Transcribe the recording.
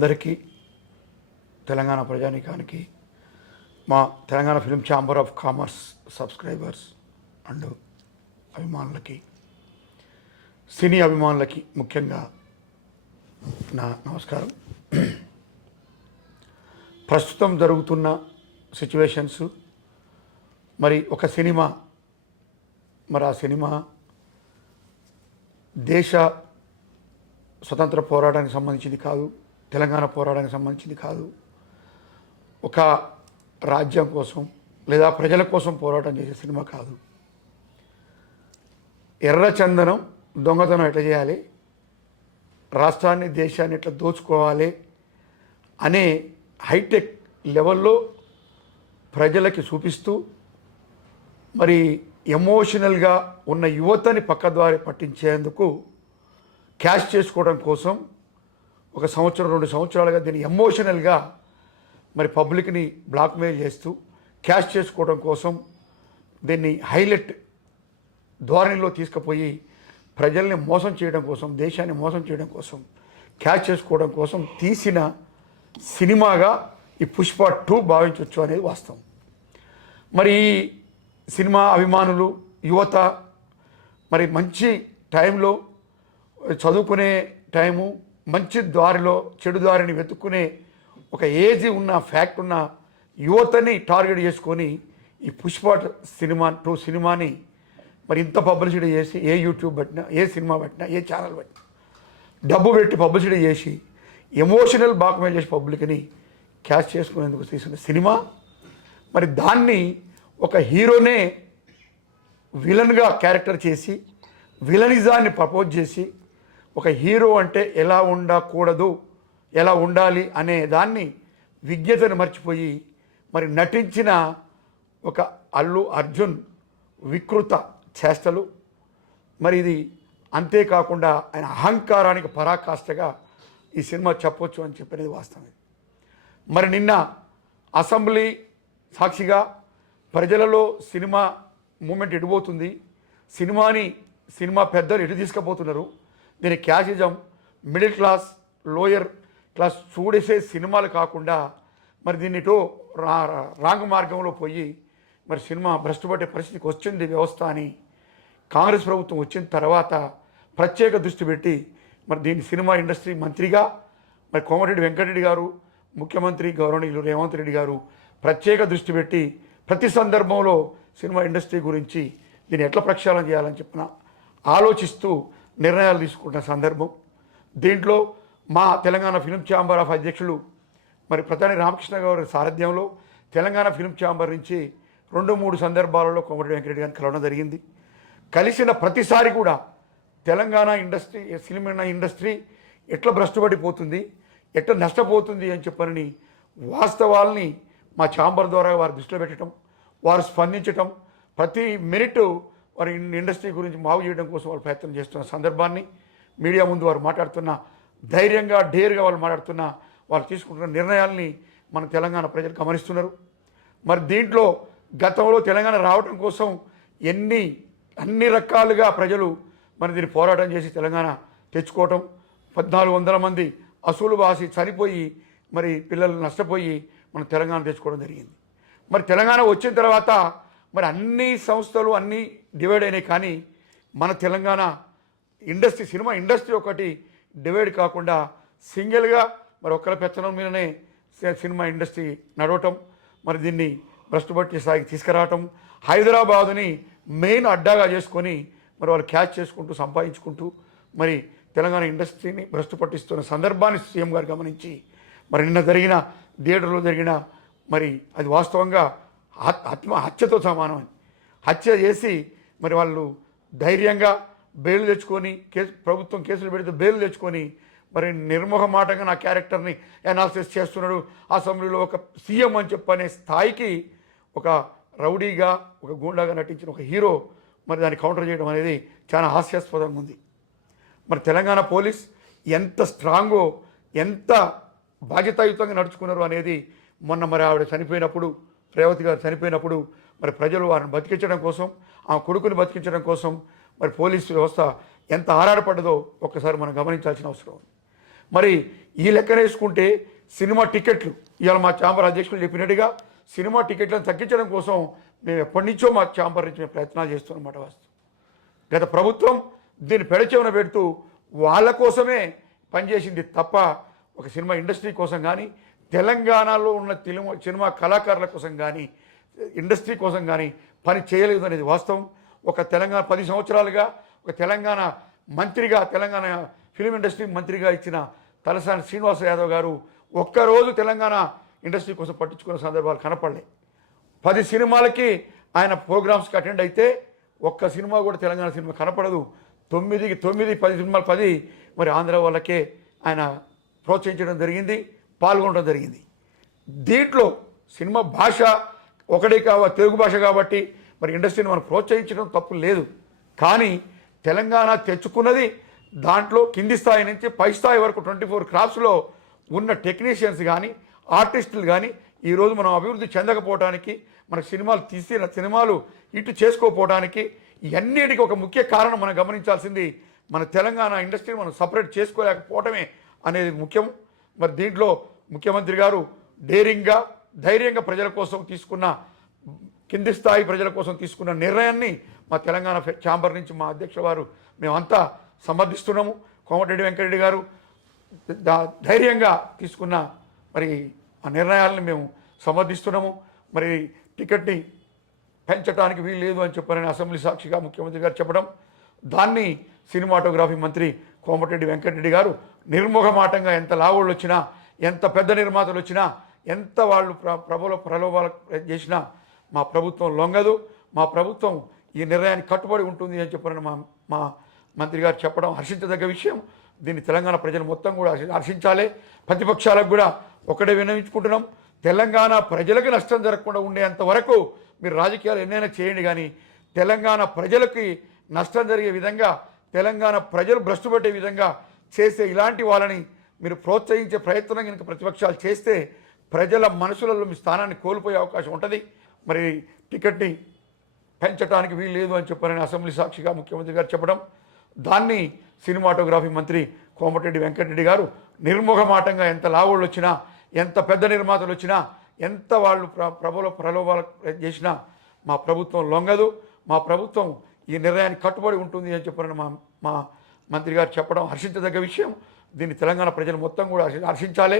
అందరికీ తెలంగాణ ప్రజానీకానికి మా Telangana film chamber of commerce subscribers and అభిమానులకి సినీ అభిమానులకి ముఖ్యంగా నా నమస్కారం. ప్రస్తుతం జరుగుతున్న సిచ్యువేషన్స్, మరి ఒక సినిమా, మరి ఆ సినిమా దేశ స్వతంత్ర పోరాటానికి సంబంధించింది కాదు, తెలంగాణ పోరాటానికి సంబంధించింది కాదు, ఒక రాజ్యం కోసం లేదా ప్రజల కోసం పోరాటం చేసే సినిమా కాదు. ఎర్రచందనం దొంగతనం ఎట్లా చేయాలి, రాష్ట్రాన్ని దేశాన్ని ఎట్లా దోచుకోవాలి అనే హైటెక్ లెవెల్లో ప్రజలకి చూపిస్తూ, మరి ఎమోషనల్గా ఉన్న యువతని పక్కద్వారి పట్టించేందుకు క్యాష్ చేసుకోవడం కోసం ఒక సంవత్సరం 2 సంవత్సరాలుగా దీన్ని ఎమోషనల్గా మరి పబ్లిక్ని బ్లాక్మెయిల్ చేస్తూ క్యాష్ చేసుకోవడం కోసం దీన్ని హైలైట్ ధోరణిలో తీసుకుపోయి ప్రజల్ని మోసం చేయడం కోసం, దేశాన్ని మోసం చేయడం కోసం, క్యాష్ చేసుకోవడం కోసం తీసిన సినిమాగా ఈ పుష్ప 2 భావించవచ్చు అనేది వాస్తవం. మరి ఈ సినిమా అభిమానులు, యువత మరి మంచి టైంలో, చదువుకునే టైము, మంచి దారిలో చెడు దారిని వెతుక్కునే ఒక ఏజ్ ఉన్న, ఫ్యాక్ట్ ఉన్న యువతని టార్గెట్ చేసుకొని ఈ పుష్ప సినిమాని మరి ఇంత పబ్లిసిటీ చేసి, ఏ యూట్యూబ్ పెట్టినా, ఏ సినిమా పెట్టినా, ఏ ఛానల్ పెట్టినా డబ్బు పెట్టి పబ్లిసిటీ చేసి ఎమోషనల్ బ్లాక్మెయిల్ చేసి పబ్లిక్ని క్యాష్ చేసుకునేందుకు తీసిన సినిమా. మరి దాన్ని ఒక హీరోనే విలన్గా క్యారెక్టర్ చేసి విలనిజాన్ని ప్రపోజ్ చేసి, ఒక హీరో అంటే ఎలా ఉండకూడదు, ఎలా ఉండాలి అనే దాన్ని విజ్ఞతను మర్చిపోయి మరి నటించిన ఒక అల్లు అర్జున్ వికృత చేష్టలు. మరి ఇది అంతేకాకుండా ఆయన అహంకారానికి పరాకాష్ఠగా ఈ సినిమా చెప్పొచ్చు అని చెప్పినది వాస్తవం. మరి నిన్న అసెంబ్లీ సాక్షిగా ప్రజలలో సినిమా మూమెంట్ ఎడిపోతుంది, సినిమా పెద్దలు ఎటు తీసుకుపోతున్నారు, దీని క్యాషిజం, మిడిల్ క్లాస్, లోయర్ క్లాస్ చూడేసే సినిమాలు కాకుండా మరి దీనితో రాంగ్ మార్గంలో పోయి మరి సినిమా భ్రష్టుపట్టే పరిస్థితికి వచ్చింది వ్యవస్థ అని కాంగ్రెస్ ప్రభుత్వం వచ్చిన తర్వాత ప్రత్యేక దృష్టి పెట్టి మరి దీని సినిమా ఇండస్ట్రీ మంత్రిగా మరి కోమటిరెడ్డి వెంకటరెడ్డి గారు, ముఖ్యమంత్రి గౌరవనీయులు రేవంత్ రెడ్డి గారు ప్రత్యేక దృష్టి పెట్టి ప్రతి సందర్భంలో సినిమా ఇండస్ట్రీ గురించి దీన్ని ఎట్లా ప్రక్షాళన చేయాలని చెప్పిన ఆలోచిస్తూ నిర్ణయాలు తీసుకుంటున్న సందర్భం. దీంట్లో మా తెలంగాణ ఫిల్మ్ ఛాంబర్ ఆఫ్ అధ్యక్షులు మరి ప్రధాని రామకృష్ణ గారి సారథ్యంలో తెలంగాణ ఫిల్మ్ ఛాంబర్ నుంచి 2-3 సందర్భాలలో కోమటిరెడ్డి వెంకటరెడ్డి గారిని కలవడం జరిగింది. కలిసిన ప్రతిసారి కూడా తెలంగాణ ఇండస్ట్రీ, సినిమా ఇండస్ట్రీ ఎట్లా భ్రష్టుపడిపోతుంది, ఎట్లా నష్టపోతుంది అని చెప్పని వాస్తవాల్ని మా ఛాంబర్ ద్వారా వారి దృష్టిలో పెట్టడం, వారు స్పందించటం, ప్రతి మినిట్ వారి ఇండస్ట్రీ గురించి బాగు చేయడం కోసం వాళ్ళు ప్రయత్నం చేస్తున్న సందర్భాన్ని మీడియా ముందు వారు మాట్లాడుతున్న ధైర్యంగా, డేర్గా వాళ్ళు మాట్లాడుతున్న, వాళ్ళు తీసుకుంటున్న నిర్ణయాల్ని మన తెలంగాణ ప్రజలు గమనిస్తున్నారు. మరి దీంట్లో గతంలో తెలంగాణ రావడం కోసం అన్ని రకాలుగా ప్రజలు మరి దీన్ని పోరాటం చేసి తెలంగాణ తెచ్చుకోవటం, 1400 మంది అసూలు బాసి చనిపోయి మరి పిల్లలు నష్టపోయి మనం తెలంగాణ తెచ్చుకోవడం జరిగింది. మరి తెలంగాణ వచ్చిన తర్వాత మరి అన్ని సంస్థలు అన్నీ డివైడ్ అయినాయి, కానీ మన తెలంగాణ ఇండస్ట్రీ, సినిమా ఇండస్ట్రీ ఒకటి డివైడ్ కాకుండా సింగిల్గా మరి ఒక్కరి పెత్తనం మీదనే సినిమా ఇండస్ట్రీ నడవటం, మరి దీన్ని భ్రష్టుపట్టి స్థాయికి తీసుకురావటం, హైదరాబాదుని మెయిన్ అడ్డాగా చేసుకొని మరి వాళ్ళు క్యాచ్ చేసుకుంటూ సంపాదించుకుంటూ మరి తెలంగాణ ఇండస్ట్రీని భ్రష్టు పట్టిస్తున్న సందర్భాన్ని సీఎం గారు గమనించి మరి నిన్న జరిగిన థియేటర్లో జరిగిన మరి అది వాస్తవంగా హత్యతో సమానం. హత్య చేసి మరి వాళ్ళు ధైర్యంగా బెయిల్ తెచ్చుకొని, ప్రభుత్వం కేసులు పెడితే బెయిల్ తెచ్చుకొని మరి నిర్మోహమాటంగా నా క్యారెక్టర్ని అనాలిసిస్ చేస్తున్నాడు అసెంబ్లీలో ఒక సీఎం అని చెప్పనే స్థాయికి ఒక రౌడీగా, ఒక గూండాగా నటించిన ఒక హీరో మరి దాన్ని కౌంటర్ చేయడం అనేది చాలా హాస్యాస్పదంగా ఉంది. మరి తెలంగాణ పోలీస్ ఎంత స్ట్రాంగో, ఎంత బాధ్యతాయుతంగా నడుచుకున్నారు అనేది మొన్న మరి ఆవిడ చనిపోయినప్పుడు, రేవతి గారు చనిపోయినప్పుడు మరి ప్రజలు వారిని బతికించడం కోసం, ఆ కొడుకుని బతికించడం కోసం మరి పోలీసు వ్యవస్థ ఎంత ఆరాటపడ్డదో ఒక్కసారి మనం గమనించాల్సిన అవసరం ఉంది. మరి ఈ లెక్కన వేసుకుంటే సినిమా టికెట్లు ఇవాళ మా ఛాంబర్ అధ్యక్షులు చెప్పినట్టుగా సినిమా టికెట్లను తగ్గించడం కోసం మేము ఎప్పటి నుంచో మా ఛాంబర్ నుంచి మేము ప్రయత్నాలు చేస్తున్నమాట వాస్తవం. గత ప్రభుత్వం దీన్ని పెడచెవిన పెడుతూ వాళ్ళ కోసమే పనిచేసింది తప్ప ఒక సినిమా ఇండస్ట్రీ కోసం కానీ తెలంగాణలో ఉన్న సినిమా కళాకారుల కోసం కానీ ఇండస్ట్రీ కోసం కానీ పని చేయలేదు అనేది వాస్తవం. ఒక తెలంగాణ 10 సంవత్సరాలుగా ఒక తెలంగాణ మంత్రిగా తెలంగాణ ఫిలిం ఇండస్ట్రీ మంత్రిగా ఇచ్చిన తలసాని శ్రీనివాస యాదవ్ గారు ఒక్కరోజు తెలంగాణ ఇండస్ట్రీ కోసం పట్టించుకున్న సందర్భాలు కనపడలే. 10 సినిమాలకి ఆయన ప్రోగ్రామ్స్కి అటెండ్ అయితే ఒక్క సినిమా కూడా తెలంగాణ సినిమా కనపడదు. 9కి 9, 10 సినిమాలు 10 మరి ఆంధ్ర వాళ్ళకే ఆయన ప్రోత్సహించడం జరిగింది, పాల్గొనడం జరిగింది. దీంట్లో సినిమా భాష ఒకటే తెలుగు భాష కాబట్టి మరి ఇండస్ట్రీని మనం ప్రోత్సహించడం తప్పు లేదు. కానీ తెలంగాణ తెచ్చుకున్నది దాంట్లో కింది స్థాయి నుంచి పై స్థాయి వరకు 24 క్రాఫ్ట్స్లో ఉన్న టెక్నీషియన్స్ కానీ ఆర్టిస్టులు కానీ ఈరోజు మనం అభివృద్ధి చెందకపోవడానికి మన సినిమాలు తీసిన సినిమాలు ఇటు చేసుకోకపోవడానికి ఇవన్నిటికీ ఒక ముఖ్య కారణం మనం గమనించాల్సింది మన తెలంగాణ ఇండస్ట్రీని మనం సపరేట్ చేసుకోలేకపోవటమే అనేది ముఖ్యం. మరి దీంట్లో ముఖ్యమంత్రి గారు ధైర్యంగా ప్రజల కోసం తీసుకున్న కింది స్థాయి ప్రజల కోసం తీసుకున్న నిర్ణయాన్ని మా తెలంగాణ ఛాంబర్ నుంచి మా అధ్యక్షుల వారు మేమంతా సమర్థిస్తున్నాము. కోమటిరెడ్డి వెంకటరెడ్డి గారు ధైర్యంగా తీసుకున్న మరి ఆ నిర్ణయాలను మేము సమర్థిస్తున్నాము. మరి టికెట్ని పెంచడానికి వీలు లేదు అని చెప్పారని అసెంబ్లీ సాక్షిగా ముఖ్యమంత్రి గారు చెప్పడం, దాన్ని సినిమాటోగ్రఫీ మంత్రి కోమటిరెడ్డి వెంకటరెడ్డి గారు నిర్మోహమాటంగా ఎంత లావోళ్ళు వచ్చినా ఎంత పెద్ద నిర్మాతలు వచ్చినా ఎంత వాళ్ళు ప్రలోభాలు చేసినా మా ప్రభుత్వం లొంగదు, మా ప్రభుత్వం ఈ నిర్ణయానికి కట్టుబడి ఉంటుంది అని చెప్పారని మా మంత్రి గారు చెప్పడం హర్షించదగ్గ విషయం. దీన్ని తెలంగాణ ప్రజలు మొత్తం కూడా హర్షించాలి. ప్రతిపక్షాలకు కూడా ఒకటే విన్నవించుకుంటున్నాం, తెలంగాణ ప్రజలకు నష్టం జరగకుండా ఉండేంత వరకు మీరు రాజకీయాలు ఎన్నైనా చేయండి, కానీ తెలంగాణ ప్రజలకి నష్టం జరిగే విధంగా తెలంగాణ ప్రజలు భ్రష్టు పట్టే విధంగా చేసే ఇలాంటి వాళ్ళని మీరు ప్రోత్సహించే ప్రయత్నం కనుక ప్రతిపక్షాలు చేస్తే ప్రజల మనసులలో మీ స్థానాన్ని కోల్పోయే అవకాశం ఉంటుంది. మరి టికెట్ని పెంచడానికి వీలు లేదు అని చెప్పారని అసెంబ్లీ సాక్షిగా ముఖ్యమంత్రి గారు చెప్పడం, దాన్ని సినిమాటోగ్రఫీ మంత్రి కోమటిరెడ్డి వెంకటరెడ్డి గారు నిర్మోహమాటంగా ఎంత లావోళ్ళు వచ్చినా ఎంత పెద్ద నిర్మాతలు వచ్చినా ఎంత వాళ్ళు ప్రలోభాలు చేసినా మా ప్రభుత్వం లొంగదు, మా ప్రభుత్వం ఈ నిర్ణయానికి కట్టుబడి ఉంటుంది అని చెప్పారని మా మంత్రి గారు చెప్పడం హర్షించదగ్గ విషయం. దీన్ని తెలంగాణ ప్రజలు మొత్తం కూడా హర్షించాలి.